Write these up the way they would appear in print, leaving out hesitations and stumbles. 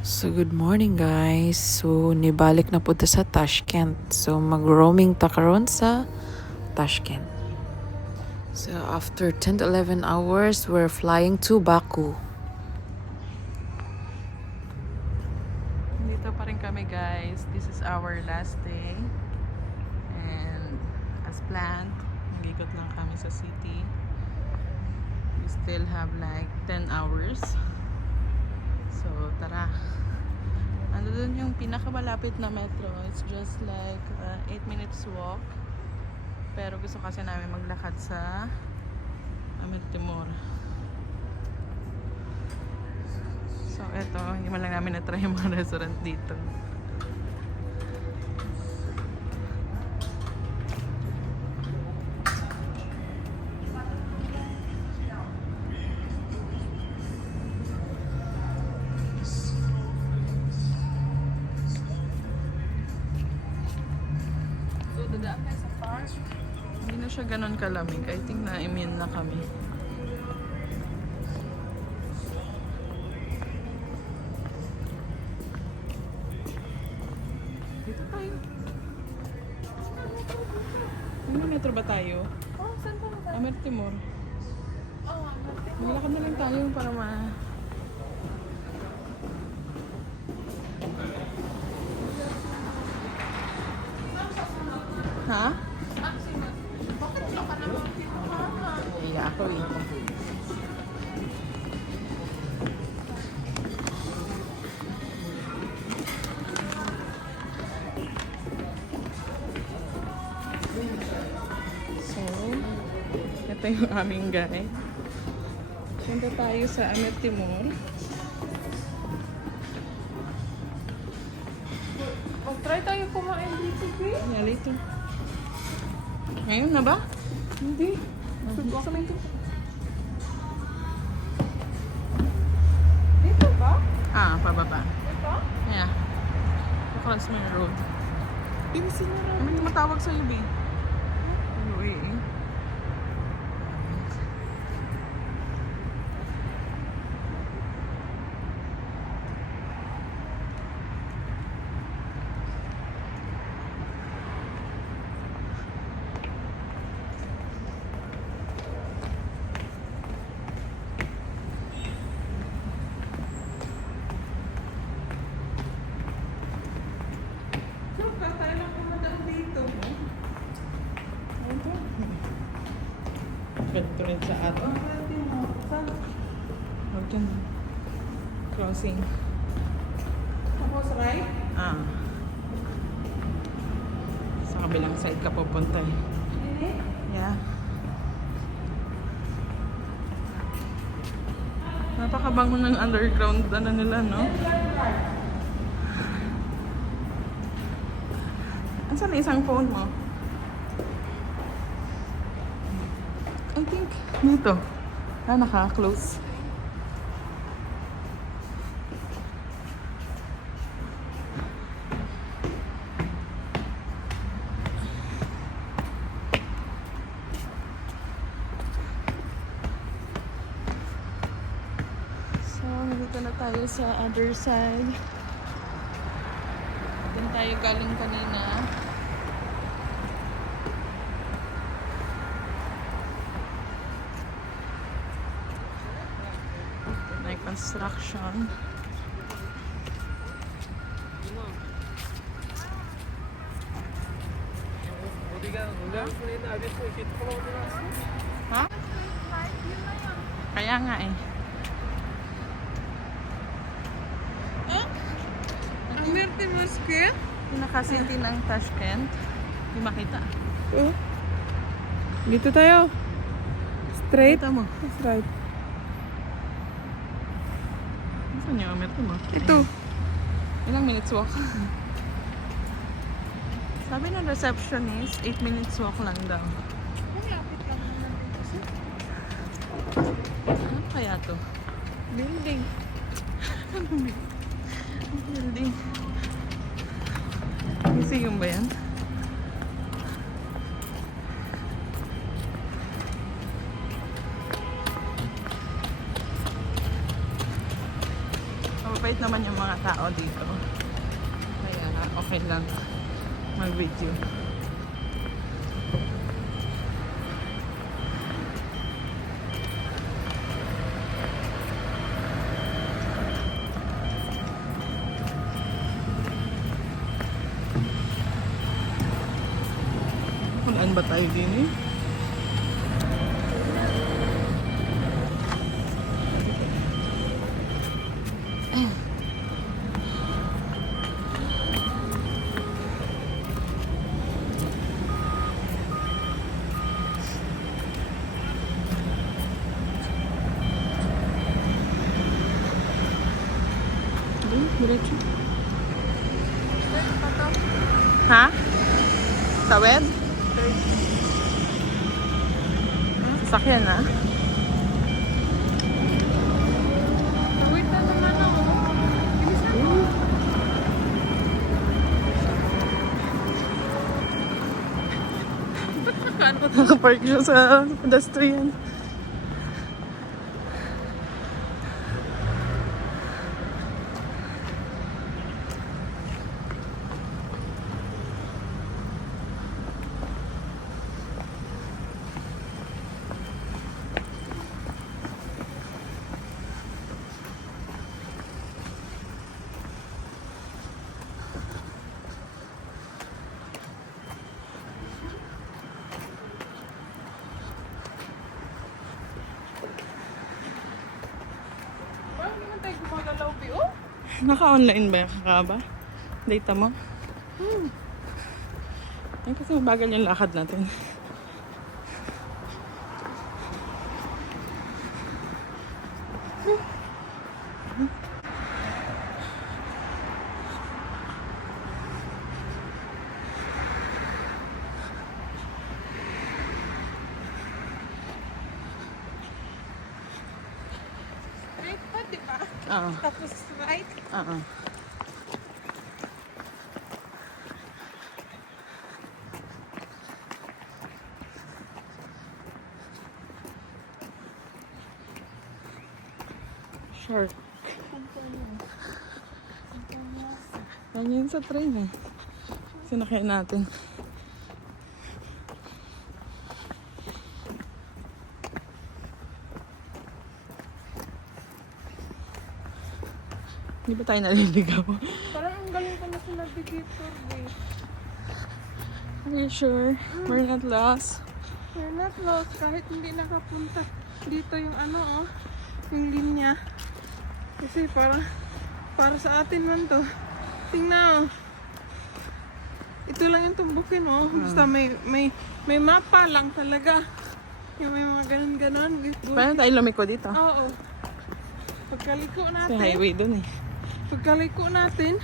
So good morning guys. So nibalik na po ta sa Tashkent. So mag-roaming ta karon sa Tashkent. So after 10 to 11 hours, we're flying to Baku. Dito pa rin kami guys. This is our last day. And as planned, nag-ikot lang kami sa city. We still have like 10 hours. So, tara. Ano dun yung pinakamalapit na metro. It's just like 8 minutes walk. Pero gusto kasi namin maglakad sa Amir Timur. So, eto. Hindi man lang namin na-try yung mga restaurant dito. Dadaan tayo sa park. Hindi na siya ganun kalamig. I think na-immune na kami. Dito tayo. May metro ba tayo? Oh, saan pa ba? Amir Timur. Oh, Amarte. Maglakad na lang tayo para Ha? Bakit wala ka naman dito ka? Iya ako eh. So, ito yung aming guide. Punta tayo sa Amir Timur. Mag-try tayo kumain dito, Gray. Yeah, later. Ngayon na ba? Hindi. Sa may dito. Dito ba? Ah, pababa. Dito? Yeah. Across my road. Pinsin na lang. Ano yung matawag sa UB? UAE. So, tayo lang pumadaan dito. Ito. Ganito rin sa ato. Amarte mo. Saan? Huwag dyan. Crossing. Tapos right? Ah. Sa kabilang side ka pupunta eh. Hindi. Yeah. Napakabango ng underground ano nila, no? Asan na isang phone mo? I think dito. Ah, naka-close. So, nandito na tayo sa other side. Doon tayo galing kanina. May construction. Ha? Kaya nga eh. Amarte mo square? Pinaka-city ng Tashkent. Hindi makita. Oh. Dito tayo. Straight? Kita mo. That's right. Saan yung amet mo? Ito. Ilang minutes walk? Sabi ng receptionist, 8 minutes walk lang daw. Malapit lang naman dito. Ano kaya to? Building. Building. Museum ba yan? Oh, Mabait naman yung mga tao dito. Kaya okay lang mag-video. Kulaan ba tayo din eh? Diretso. Ha? Tawid? Sakyan na. Wait na naman ako. Bilis na ako. Nakapark siya sa pedestrian. Parang naman tayo gumagalaw, Pio. Naka-online ba ka ba? Data mo? Ay, kasi mabagal yung lakad natin. Right pa, di ba? Oo. Tapos right. Oo. Shark. Ganyan sa train eh. Sinakyan natin. Hindi ba tayo naliligaw? Parang ang galing ko na sa navigator, eh. Are you sure? We're not lost. We're not lost kahit hindi nakapunta dito yung ano, oh, yung linya. Kasi para sa atin man to. Tingnan, oh. Ito lang yung tumbukin, oh. Basta may mapa lang talaga. Yung may mga ganun-ganon. Paano tayo lumiko dito? Oo. Pagkaliko Sa natin. highway dun eh. Pagkaliko natin.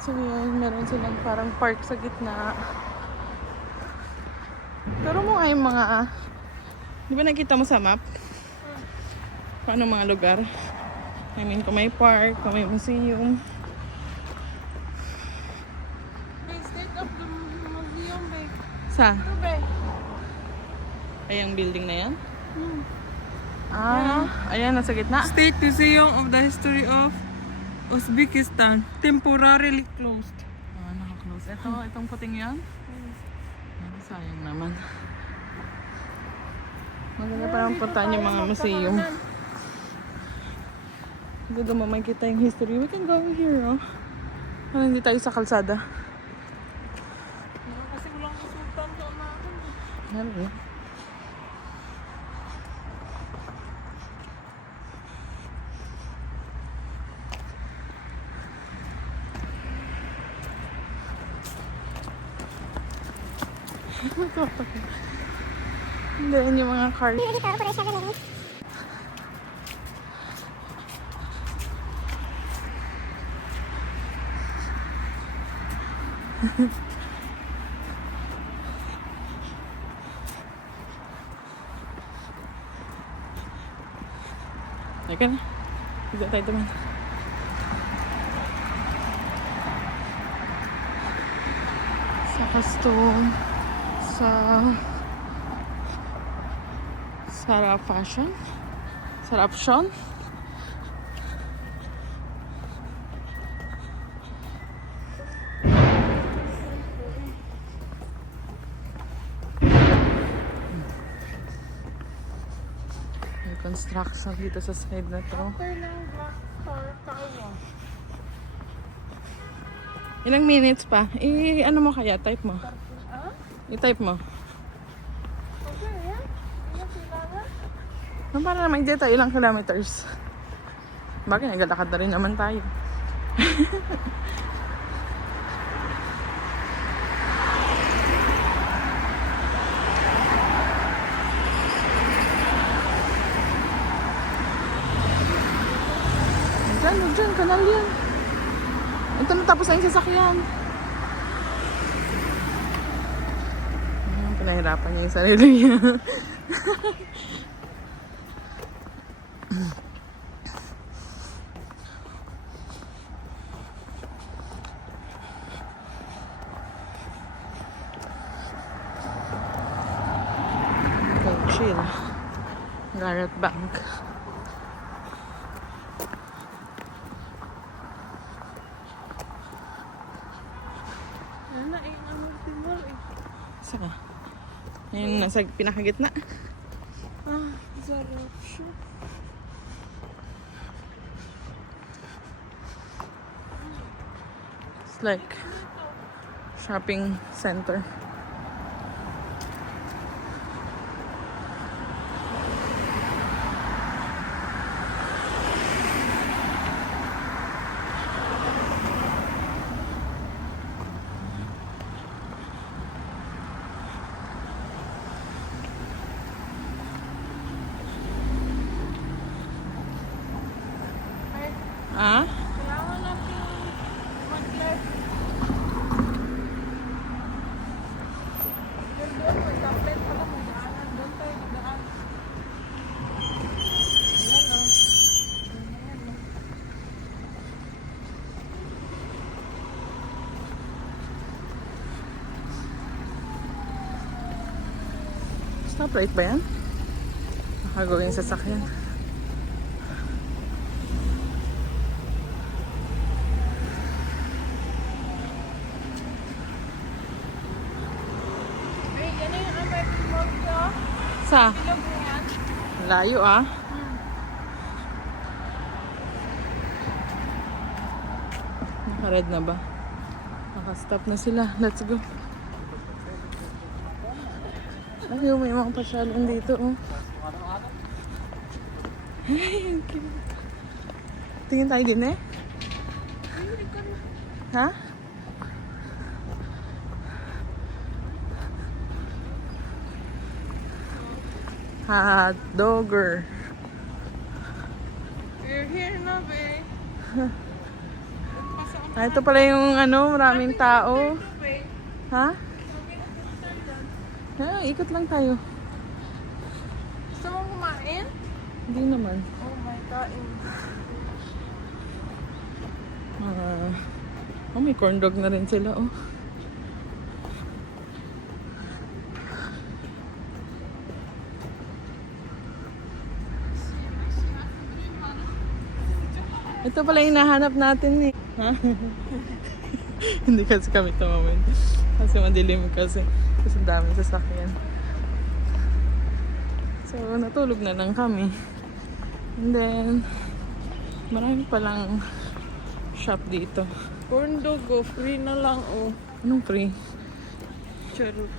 So yun, meron silang parang park sa gitna. Pero mo ay mga... Di ba nakita mo sa map? Paano mga lugar? I mean, kung may park, kung may museum. May state of the museum, babe. Sa? Ito, babe. Ay, ang building na yan? Hmm. Ayan, nasa gitna. State Museum of the History of Uzbekistan. Temporarily closed. Naka-close. Itong puting yan? Sayang naman. Maganda parang puntahan yung mga museum. Doon mo makikita yung history. We can go here, oh. Parang hindi tayo sa kalsada. Kasi walang sultan doon natin. Yan, eh. Hindi, yun yung mga cars. Teka na. Hindi tayo naman. costume sa Sarap Fashion. Sarap Fashion. May construction dito sa side na to. After ng Black Star Car Wash. Ilang minutes pa? Ano mo kaya? Type mo. Ah? I-type mo. Okay, yan. Ano kailangan? Para naman dito, ilang kilometers. Bakit naglalakad na rin naman tayo. Diyan, kanal yan. Ito na tapos na yung sasakyan. Pinahirapan niya yung sarili niya. Okay, chill. Garrett Bank. Yan na, ang Timor eh. Saka? Yung nasa pinakagitna. Ah, Sarap siya. It's like shopping center. Ay, Ah? kailangan natin mag-left. Doon, may kapit pala, may daanan. Doon tayo magdaan. Ayan o. Ayan o. Stoplight ba yan? Nakagawin sa sakyan. Ay, yan na yung American Mall ko. Sa? Bilog mo yan. Layo ah. Naka-red na ba? Naka-stop na sila. Let's go. Ay, may mga pasyalan dito oh. Ay, ang cute. Tingin tayo gini? Ha? Hot dogger. We're here na, be. Ah, ito pala yung ano, maraming tao. Ha? Ah, ikot lang tayo. Gusto mong kumain? Hindi naman. Oh my God. Oh, may corn dog na rin sila, oh. Ito pala yung hinahanap natin, eh. Ha? Hindi kasi kami tumawin. Kasi madilim kasi. Kasi ang daming sasakyan. So, natulog na lang kami. And then, marami palang shop dito. Corn dog, oh. Free na lang, oh. Anong free? Charot.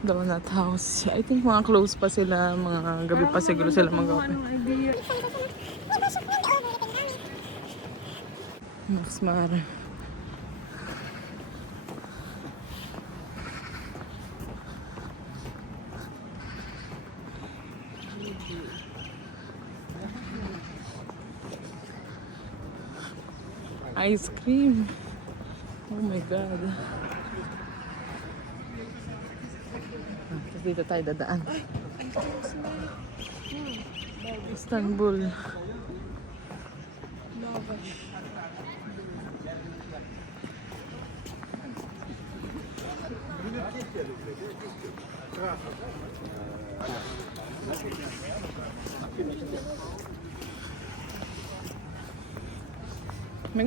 Donut House. I think mga close pa sila. Mga gabi pa siguro sila mag-open. Anong idea? Mas mara. Ice cream. Oh my God. Tapos dito tayo dadaan. Istanbul. May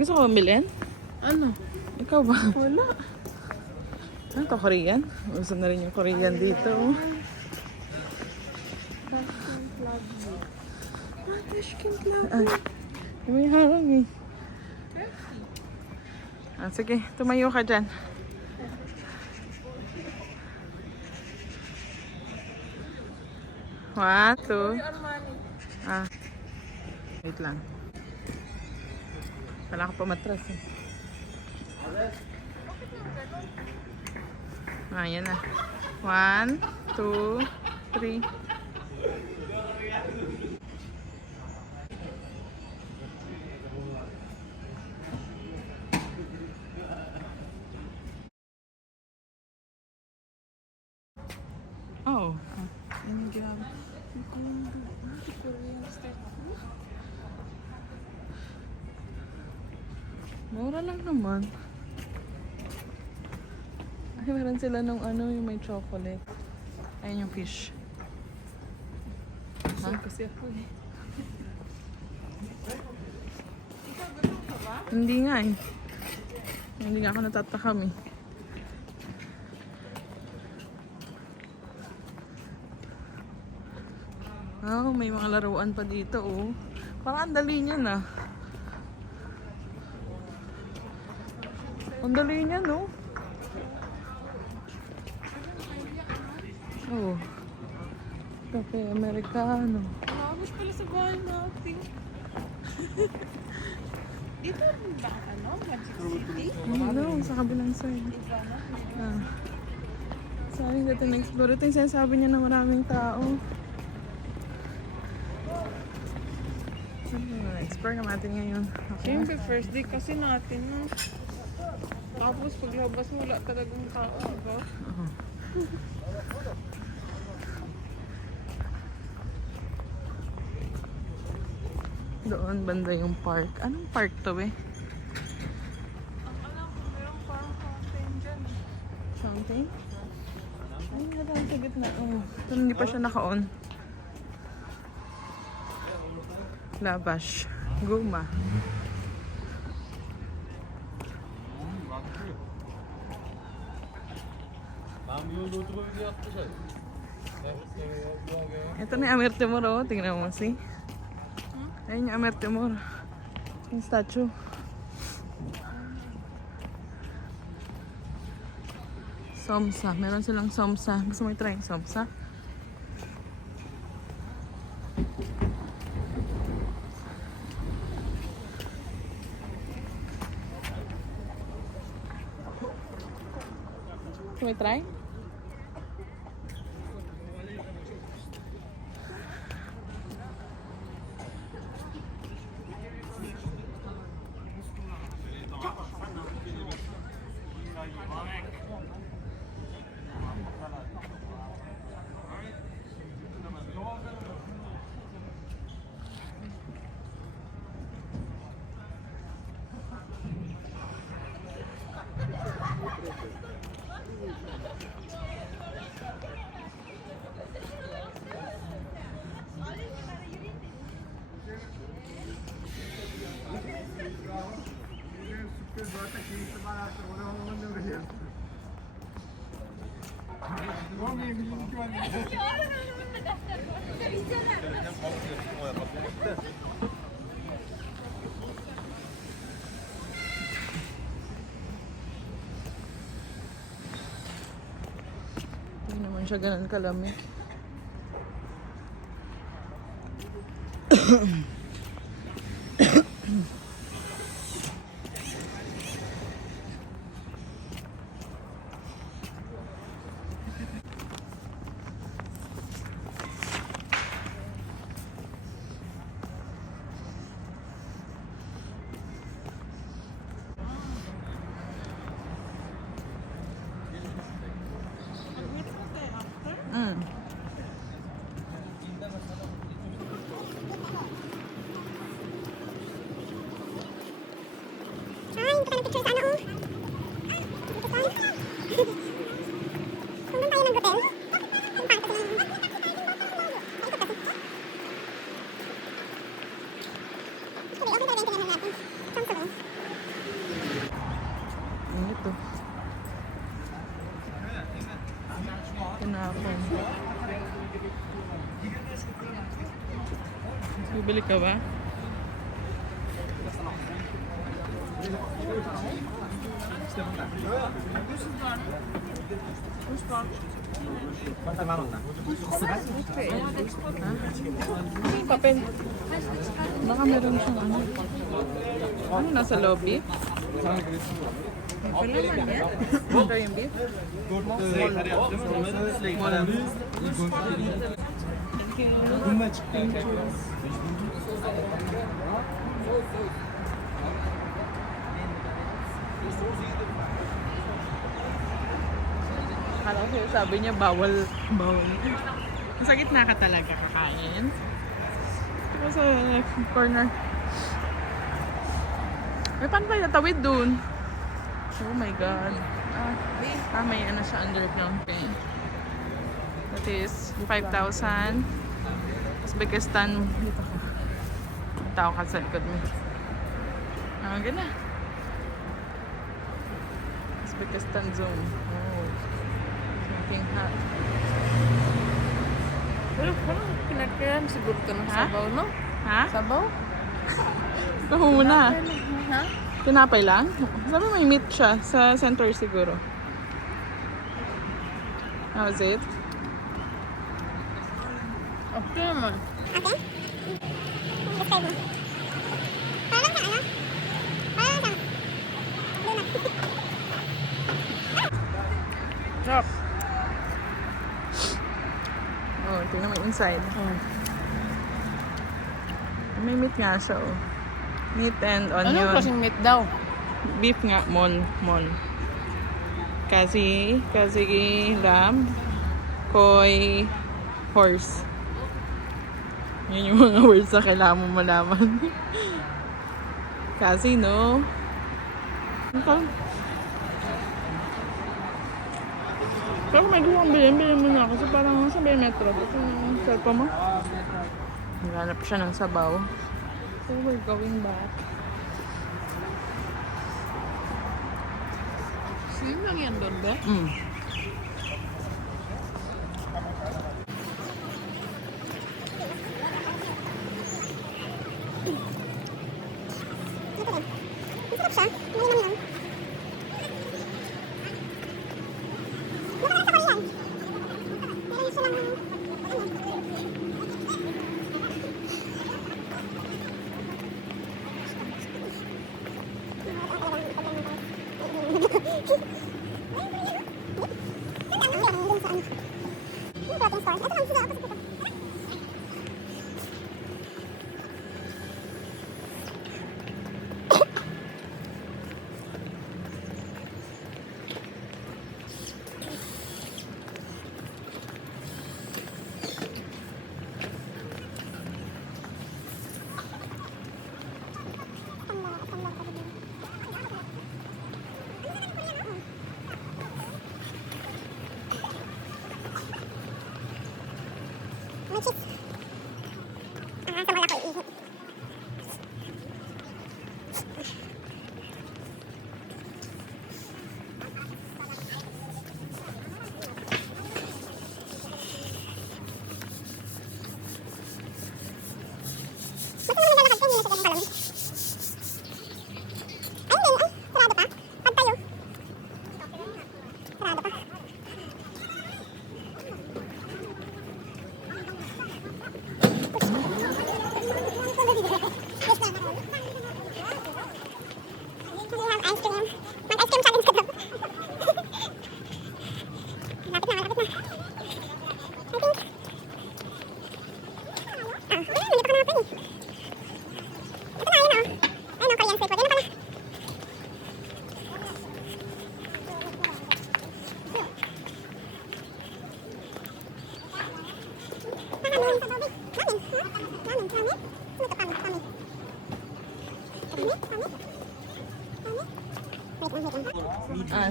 gusto ko bilhin? Ano? Ikaw ba? Wala. Ano to, Korean? Gusto na rin yung Korean dito. Tashkent Labi. Ah, Tashkent Labi. Ay, may harang eh. Ah, sige, tumayo ka dyan. One, two. Armani. Ah. Wait lang. Wala ka pa matras eh. Ah, yan na. 1, 2, 3. Oh. Yan yung ginagawa. Mura lang naman. Ay, meron sila nung ano, yung may chocolate. Ayun yung fish. Ha? Kasi ako eh. Hindi nga eh. Hindi nga ako natatakam eh. Oh, may mga laruan pa dito oh. Parang ang dali niya na. Ang dali niya no. Oh. Cafe Americano. Nakabos pala sa bahay natin. Dito ba ano? Magic City? No, sa kabilang side. Iba na. Ah. Sabi natin na-explore. Ito yung sinasabi niya na maraming tao. Explore natin ngayon. Okay. Siyempre, first day kasi natin. No? Tapos paglabas wala talagang tao, diba? Oo. Doon banda yung park. Anong park to eh? Ang alam ko, meron parang fountain dyan. Fountain? Ay, nga lang sa gitna. Oh. Pero hindi pa siya naka-on. Labash. Guma. Ito na yung Amir Timur oh. Tingnan mo si. Ayun yung Amir Timur. Yung statue. Somsa. Meron silang somsa. Gusto mo i-try yung somsa? Gusto mo i-try? Hindi naman siya ganun kalamig. Bili ka ba? Papel. Baka meron siyang ano. Ano nasa lobby? Papel naman yan. Ito yung beef? Akala ko sa'yo, sabi niya bawal. Sa gitna ka talaga kakain. Pero sa corner. May paano tayo natawid dun? Oh my God. May ano siya underground pay. That is 5,000. Uzbekistan. Dito ka. May tao ka sa likod mo. Ganda. Uzbekistan zone. Oh. Something hot. Pero parang pinagkiram siguro ka ng Ha? sabaw, no? Ha? Sabaw? Ito muna. Ha? Tinapay lang? Sabi may meat siya sa center siguro. How's it? Okay naman. Okay? Describe mo. Parang sa ano? Parang sa... Donut. Sarap. Oh, tingnan mo yung inside. May meat nga siya, oh. Meat and Anong onion. klaseng meat daw? Beef nga, mon. Kasi lamb, koi, horse. Yun yung mga words na kailangan mo malaman. Kasi, no? Pero kung may gusto kong bilhin mo na kasi parang sa may metro. Ito yung cellphone mo. Naghanap siya ng sabaw. So we're going back. Same lang yan doon, be? Mm. Masarap siya. Malinam lang. Baka nasa Korean. Pero yung silang... May cheese. Sa wala ko iihit. Basta naman naglalakad ka, hindi na siya ganun kalamig. Ay, hindi. Ay, sarado pa. Pag tayo. Sarado pa.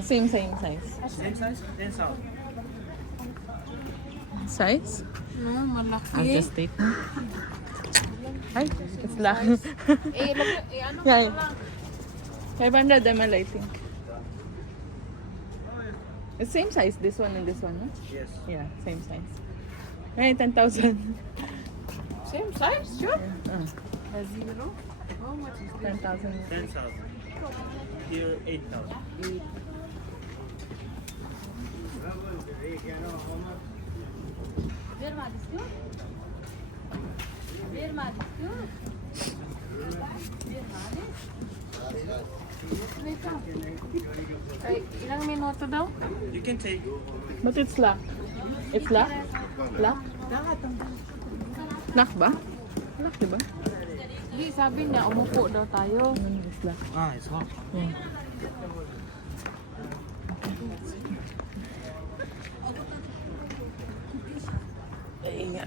Same size. Same size? Then south. Size? No, I'll malaki. just take. Ay, it's lang. Ano Yeah. 500 ml, I think. It's same size, this one and this one, no? Yes. Yeah, same size. Right, 10,000. Same size, sure. A zero. How much is this? 10,000. 10,000. Here 8,000. Ay, ilang minuto daw? You can take. But it's locked. It's locked? Locked? Locked ba? Locked diba? Hindi, sabi niya, umupo daw tayo. It's locked. Ah, it's hot. Yeah. Ay nga.